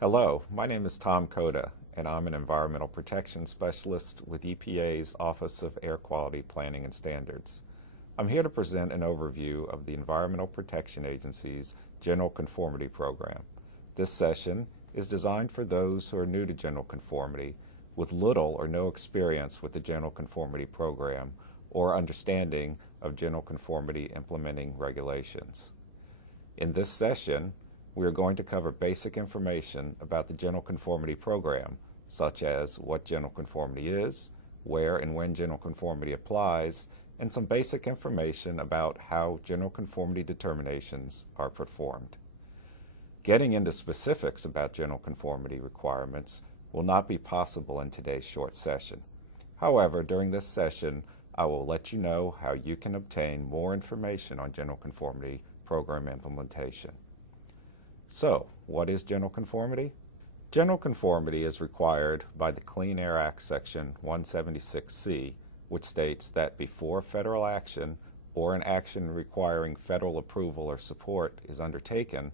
Hello, my name is Tom Coda, and I'm an environmental protection specialist with EPA's Office of Air Quality Planning and Standards. I'm here to present an overview of the Environmental Protection Agency's General Conformity Program. This session is designed for those who are new to General Conformity with little or no experience with the General Conformity Program or understanding of General Conformity implementing regulations. In this session, we are going to cover basic information about the General Conformity Program, such as what General Conformity is, where and when General Conformity applies, and some basic information about how General Conformity determinations are performed. Getting into specifics about General Conformity requirements will not be possible in today's short session. However, during this session, I will let you know how you can obtain more information on General Conformity Program implementation. So, what is General Conformity? General Conformity is required by the Clean Air Act Section 176C, which states that before federal action or an action requiring federal approval or support is undertaken,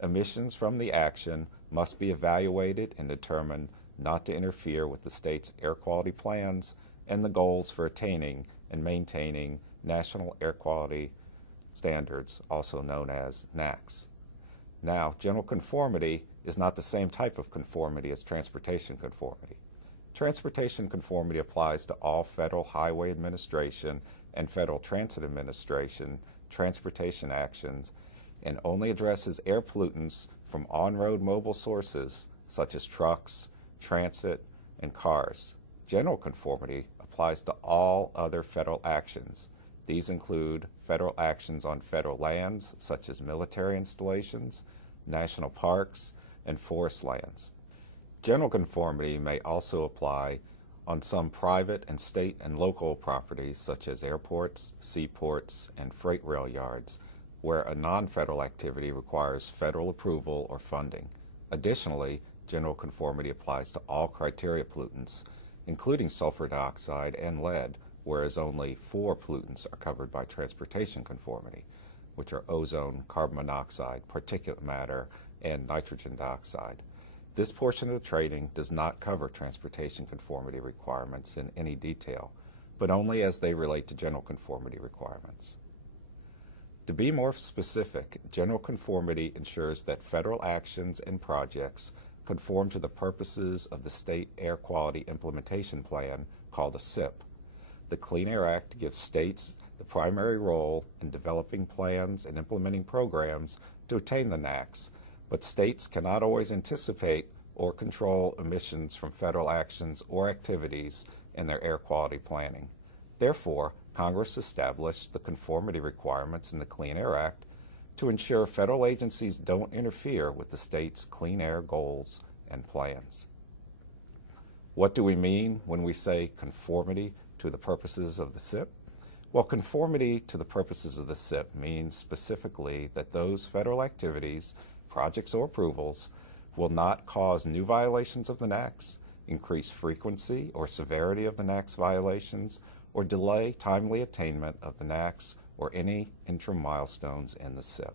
emissions from the action must be evaluated and determined not to interfere with the state's air quality plans and the goals for attaining and maintaining national air quality standards, also known as NAAQS. Now, General Conformity is not the same type of conformity as Transportation Conformity. Transportation Conformity applies to all Federal Highway Administration and Federal Transit Administration transportation actions and only addresses air pollutants from on-road mobile sources such as trucks, transit, and cars. General Conformity applies to all other federal actions. These include federal actions on federal lands, such as military installations, national parks, and forest lands. General Conformity may also apply on some private and state and local properties, such as airports, seaports, and freight rail yards, where a non-federal activity requires federal approval or funding. Additionally, General Conformity applies to all criteria pollutants, including sulfur dioxide and lead, whereas only 4 pollutants are covered by Transportation Conformity, which are ozone, carbon monoxide, particulate matter, and nitrogen dioxide. This portion of the training does not cover Transportation Conformity requirements in any detail, but only as they relate to General Conformity requirements. To be more specific, General Conformity ensures that federal actions and projects conform to the purposes of the State Air Quality Implementation Plan, called a SIP. The Clean Air Act gives states the primary role in developing plans and implementing programs to attain the NAAQS, but states cannot always anticipate or control emissions from federal actions or activities in their air quality planning. Therefore, Congress established the conformity requirements in the Clean Air Act to ensure federal agencies don't interfere with the state's clean air goals and plans. What do we mean when we say conformity to the purposes of the SIP? Well, conformity to the purposes of the SIP means specifically that those federal activities, projects, or approvals will not cause new violations of the NAAQS, increase frequency or severity of the NAAQS violations, or delay timely attainment of the NAAQS or any interim milestones in the SIP.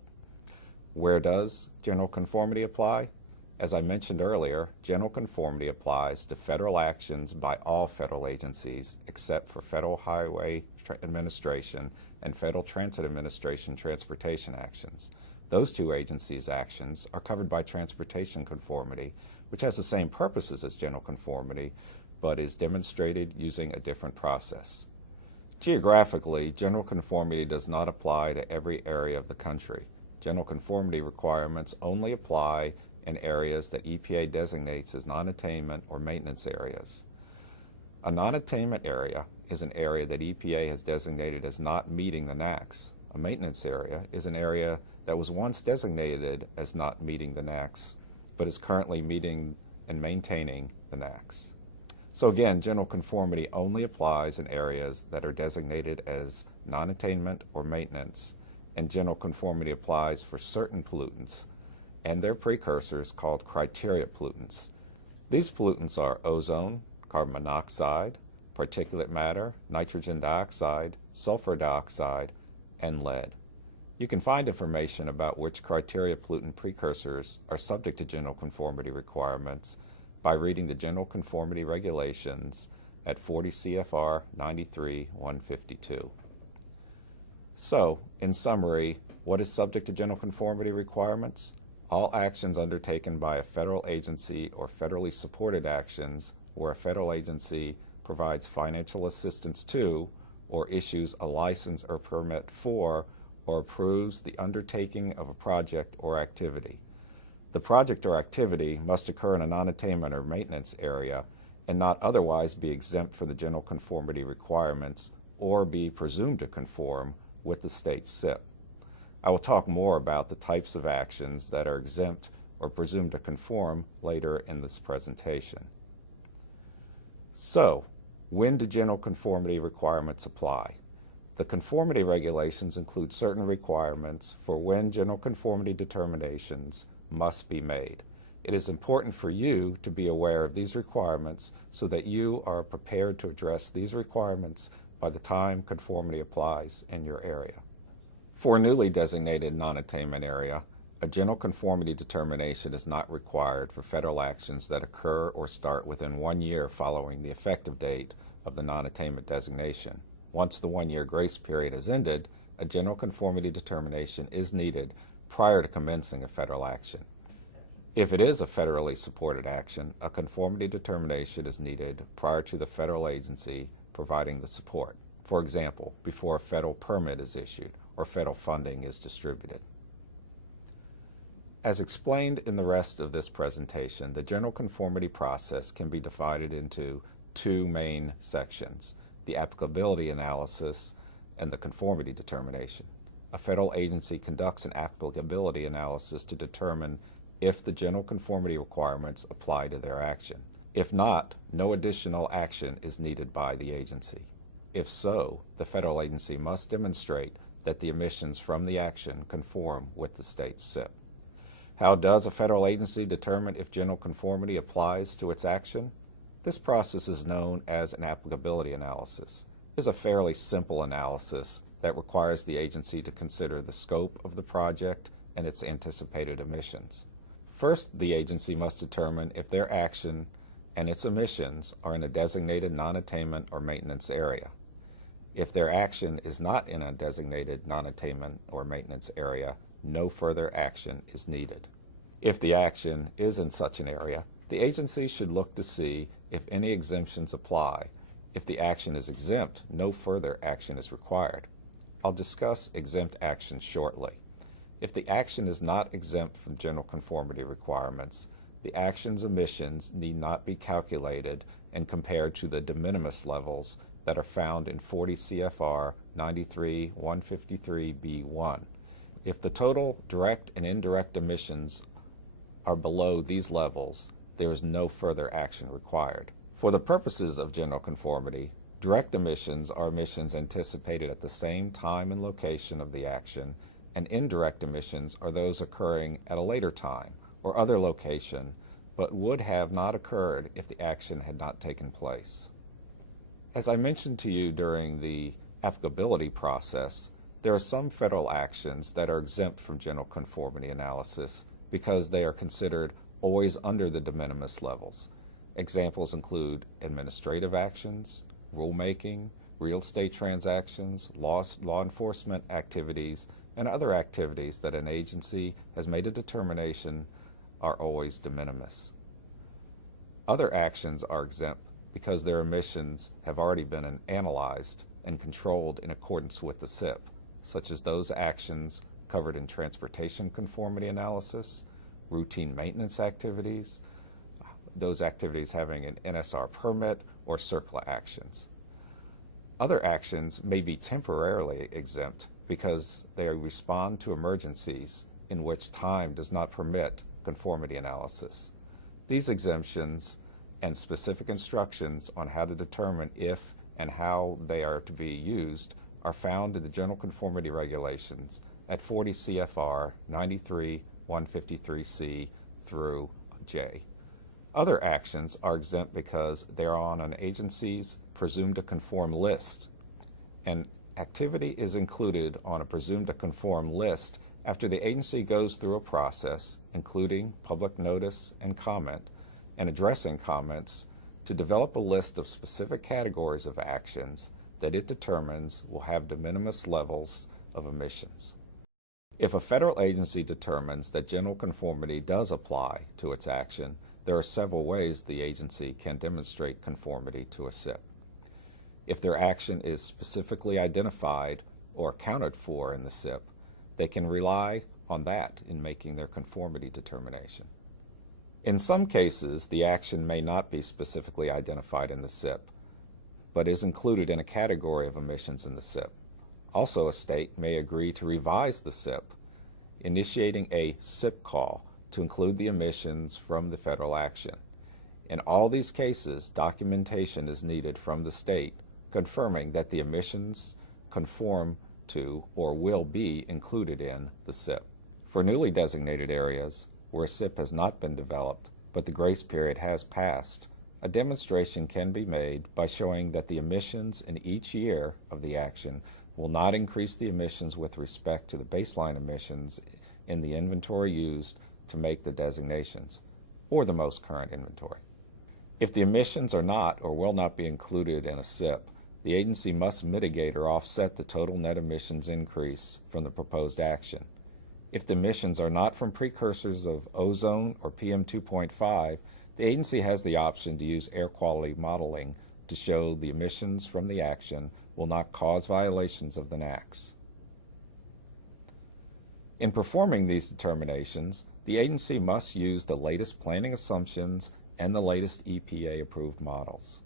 Where does General Conformity apply? As I mentioned earlier, General Conformity applies to federal actions by all federal agencies except for Federal Highway Administration and Federal Transit Administration transportation actions. Those two agencies' actions are covered by Transportation Conformity, which has the same purposes as General Conformity, but is demonstrated using a different process. Geographically, General Conformity does not apply to every area of the country. General Conformity requirements only apply in areas that EPA designates as non-attainment or maintenance areas. A non-attainment area is an area that EPA has designated as not meeting the NAAQS. A maintenance area is an area that was once designated as not meeting the NAAQS, but is currently meeting and maintaining the NAAQS. So again, General Conformity only applies in areas that are designated as non-attainment or maintenance, and General Conformity applies for certain pollutants and their precursors called criteria pollutants. These pollutants are ozone, carbon monoxide, particulate matter, nitrogen dioxide, sulfur dioxide, and lead. You can find information about which criteria pollutant precursors are subject to general conformity requirements by reading the General Conformity Regulations at 40 CFR 93-152. So, in summary, what is subject to general conformity requirements? All actions undertaken by a federal agency or federally supported actions where a federal agency provides financial assistance to or issues a license or permit for or approves the undertaking of a project or activity. The project or activity must occur in a non-attainment or maintenance area and not otherwise be exempt from the general conformity requirements or be presumed to conform with the state SIP. I will talk more about the types of actions that are exempt or presumed to conform later in this presentation. So, when do general conformity requirements apply? The conformity regulations include certain requirements for when general conformity determinations must be made. It is important for you to be aware of these requirements so that you are prepared to address these requirements by the time conformity applies in your area. For a newly designated non-attainment area, a general conformity determination is not required for federal actions that occur or start within 1 year following the effective date of the non-attainment designation. Once the 1-year grace period has ended, a general conformity determination is needed prior to commencing a federal action. If it is a federally supported action, a conformity determination is needed prior to the federal agency providing the support. For example, before a federal permit is issued or federal funding is distributed. As explained in the rest of this presentation, the general conformity process can be divided into two main sections: the applicability analysis and the conformity determination. A federal agency conducts an applicability analysis to determine if the general conformity requirements apply to their action. If not, no additional action is needed by the agency. If so, the federal agency must demonstrate that the emissions from the action conform with the state SIP. How does a federal agency determine if general conformity applies to its action? This process is known as an applicability analysis. It is a fairly simple analysis that requires the agency to consider the scope of the project and its anticipated emissions. First, the agency must determine if their action and its emissions are in a designated non-attainment or maintenance area. If their action is not in a designated non-attainment or maintenance area, no further action is needed. If the action is in such an area, the agency should look to see if any exemptions apply. If the action is exempt, no further action is required. I'll discuss exempt action shortly. If the action is not exempt from general conformity requirements, the action's emissions need not be calculated and compared to the de minimis levels that are found in 40 CFR 93-153b1. If the total direct and indirect emissions are below these levels, there is no further action required. For the purposes of general conformity, direct emissions are emissions anticipated at the same time and location of the action, and indirect emissions are those occurring at a later time or other location, but would have not occurred if the action had not taken place. As I mentioned to you during the applicability process, there are some federal actions that are exempt from general conformity analysis because they are considered always under the de minimis levels. Examples include administrative actions, rulemaking, real estate transactions, law enforcement activities, and other activities that an agency has made a determination are always de minimis. Other actions are exempt because their emissions have already been analyzed and controlled in accordance with the SIP, such as those actions covered in transportation conformity analysis, routine maintenance activities, those activities having an NSR permit, or CERCLA actions. Other actions may be temporarily exempt because they respond to emergencies in which time does not permit conformity analysis. These exemptions and specific instructions on how to determine if and how they are to be used are found in the General Conformity Regulations at 40 CFR 93-153C through J. Other actions are exempt because they are on an agency's presumed to conform list, and Activity is included on a presumed to conform list after the agency goes through a process, including public notice and comment, and addressing comments, to develop a list of specific categories of actions that it determines will have de minimis levels of emissions. If a federal agency determines that general conformity does apply to its action, there are several ways the agency can demonstrate conformity to a SIP. If their action is specifically identified or accounted for in the SIP, they can rely on that in making their conformity determination. In some cases, the action may not be specifically identified in the SIP, but is included in a category of emissions in the SIP. Also, a state may agree to revise the SIP, initiating a SIP call to include the emissions from the federal action. In all these cases, documentation is needed from the state confirming that the emissions conform to or will be included in the SIP. For newly designated areas where a SIP has not been developed but the grace period has passed, a demonstration can be made by showing that the emissions in each year of the action will not increase the emissions with respect to the baseline emissions in the inventory used to make the designations, or the most current inventory. If the emissions are not or will not be included in a SIP, the agency must mitigate or offset the total net emissions increase from the proposed action. If the emissions are not from precursors of ozone or PM 2.5, the agency has the option to use air quality modeling to show the emissions from the action will not cause violations of the NAAQS. In performing these determinations, the agency must use the latest planning assumptions and the latest EPA-approved models.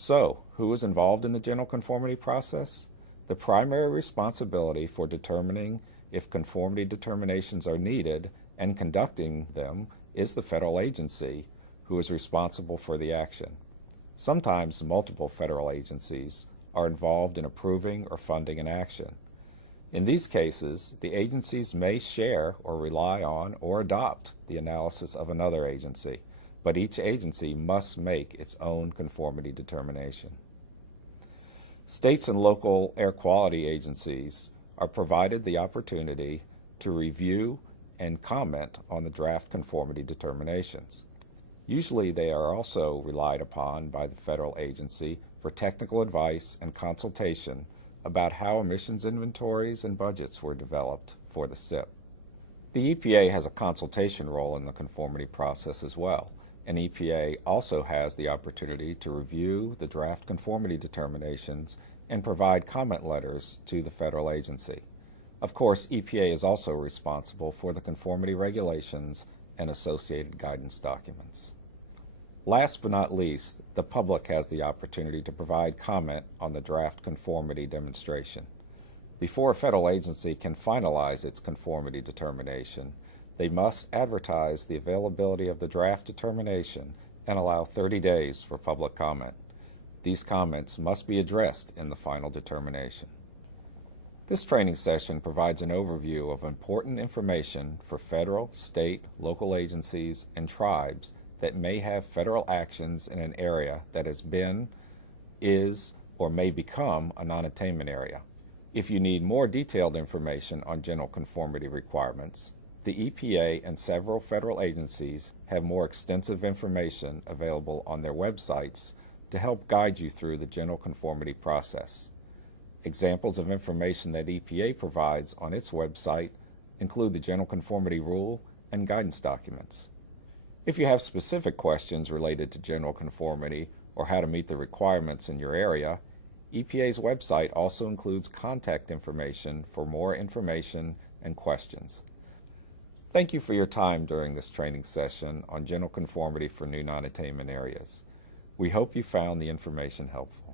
So, who is involved in the general conformity process? The primary responsibility for determining if conformity determinations are needed and conducting them is the federal agency, who is responsible for the action. Sometimes multiple federal agencies are involved in approving or funding an action. In these cases, the agencies may share or rely on or adopt the analysis of another agency, but each agency must make its own conformity determination. States and local air quality agencies are provided the opportunity to review and comment on the draft conformity determinations. Usually they are also relied upon by the federal agency for technical advice and consultation about how emissions inventories and budgets were developed for the SIP. The EPA has a consultation role in the conformity process as well, and EPA also has the opportunity to review the draft conformity determinations and provide comment letters to the federal agency. Of course, EPA is also responsible for the conformity regulations and associated guidance documents. Last but not least, the public has the opportunity to provide comment on the draft conformity demonstration. Before a federal agency can finalize its conformity determination, they must advertise the availability of the draft determination and allow 30 days for public comment. These comments must be addressed in the final determination. This training session provides an overview of important information for federal, state, local agencies, and tribes that may have federal actions in an area that has been, is, or may become a non-attainment area. If you need more detailed information on general conformity requirements, the EPA and several federal agencies have more extensive information available on their websites to help guide you through the general conformity process. Examples of information that EPA provides on its website include the General Conformity Rule and guidance documents. If you have specific questions related to general conformity or how to meet the requirements in your area, EPA's website also includes contact information for more information and questions. Thank you for your time during this training session on general conformity for new non-attainment areas. We hope you found the information helpful.